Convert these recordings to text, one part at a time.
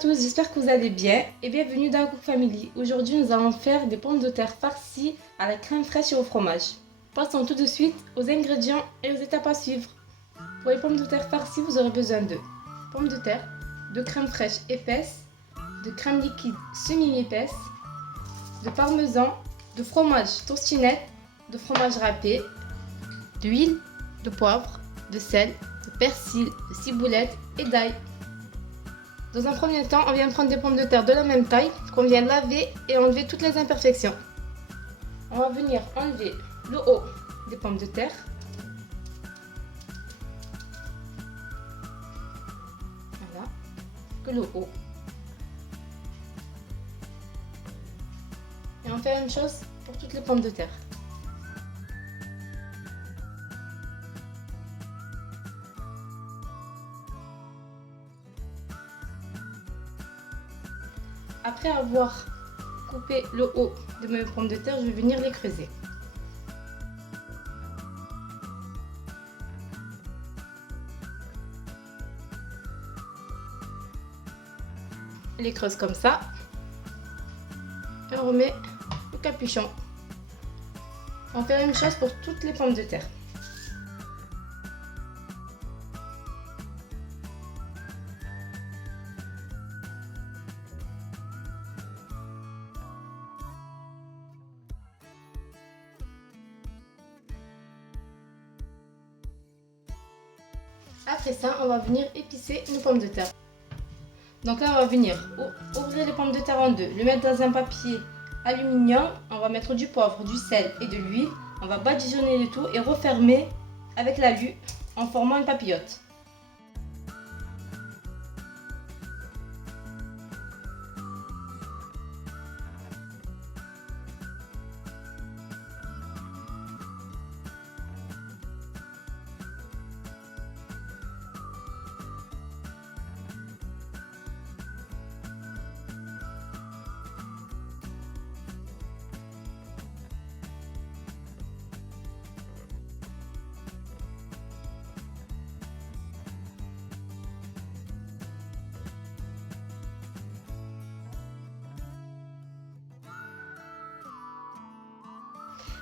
tous, j'espère que vous allez bien et bienvenue dans Cook Family. Aujourd'hui, nous allons faire des pommes de terre farcies à la crème fraîche et au fromage. Passons tout de suite aux ingrédients et aux étapes à suivre. Pour les pommes de terre farcies, vous aurez besoin de pommes de terre, de crème fraîche épaisse, de crème liquide semi-épaisse, de parmesan, de fromage toastinette, de fromage râpé, d'huile, de poivre, de sel, de persil, de ciboulette et d'ail. Dans un premier temps, on vient prendre des pommes de terre de la même taille qu'on vient laver et enlever toutes les imperfections. On va venir enlever le haut des pommes de terre. Voilà, que le haut. Et on fait la même chose pour toutes les pommes de terre. Après avoir coupé le haut de mes pommes de terre, je vais venir les creuser. On les creuse comme ça. Et on remet le capuchon. On fait la même chose pour toutes les pommes de terre. Après ça, on va venir épicer nos pommes de terre. Donc là, on va venir ouvrir les pommes de terre en deux, le mettre dans un papier aluminium. On va mettre du poivre, du sel et de l'huile. On va badigeonner le tout et refermer avec l'alu en formant une papillote.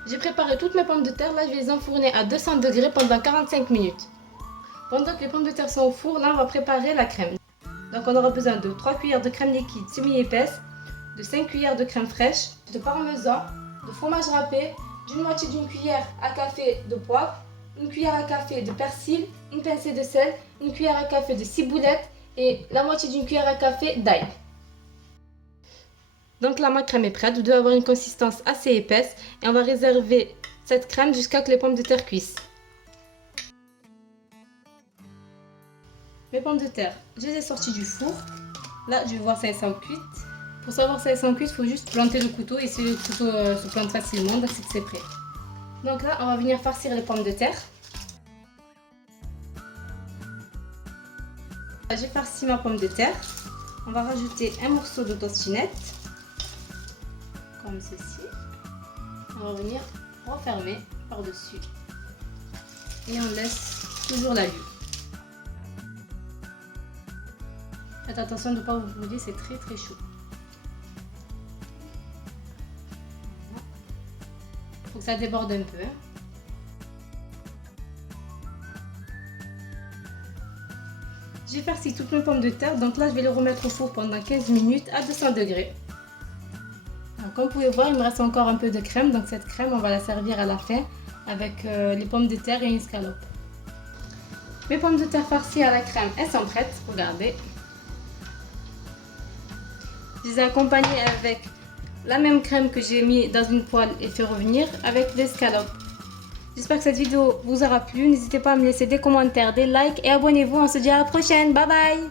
J'ai préparé toutes mes pommes de terre, là je vais les enfourner à 200 degrés pendant 45 minutes. Pendant que les pommes de terre sont au four, là on va préparer la crème. Donc on aura besoin de 3 cuillères de crème liquide semi-épaisse, de 5 cuillères de crème fraîche, de parmesan, de fromage râpé, d'une moitié d'une cuillère à café de poivre, une cuillère à café de persil, une pincée de sel, une cuillère à café de ciboulette et la moitié d'une cuillère à café d'ail. Donc là, ma crème est prête, vous devez avoir une consistance assez épaisse et on va réserver cette crème jusqu'à ce que les pommes de terre cuisent. Mes pommes de terre, je les ai sorties du four. Là, je vais voir si elles sont cuites. Pour savoir si elles sont cuites, il faut juste planter le couteau et si le couteau se plante facilement, donc c'est que c'est prêt. Donc là, on va venir farcir les pommes de terre. J'ai farci ma pomme de terre. On va rajouter un morceau de toastinette. Comme ceci. On va venir refermer par-dessus et on laisse toujours l'alu. Faites attention de ne pas vous brûler, c'est très très chaud. Il faut que ça déborde un peu. J'ai farci toutes mes pommes de terre, donc là je vais les remettre au four pendant 15 minutes à 200 degrés. Comme vous pouvez voir, il me reste encore un peu de crème, donc cette crème on va la servir à la fin avec les pommes de terre et une escalope. Mes pommes de terre farcies à la crème, elles sont prêtes, regardez. Je les ai accompagnées avec la même crème que j'ai mis dans une poêle et fait revenir avec l'escalope. J'espère que cette vidéo vous aura plu, n'hésitez pas à me laisser des commentaires, des likes et abonnez-vous, on se dit à la prochaine, bye bye.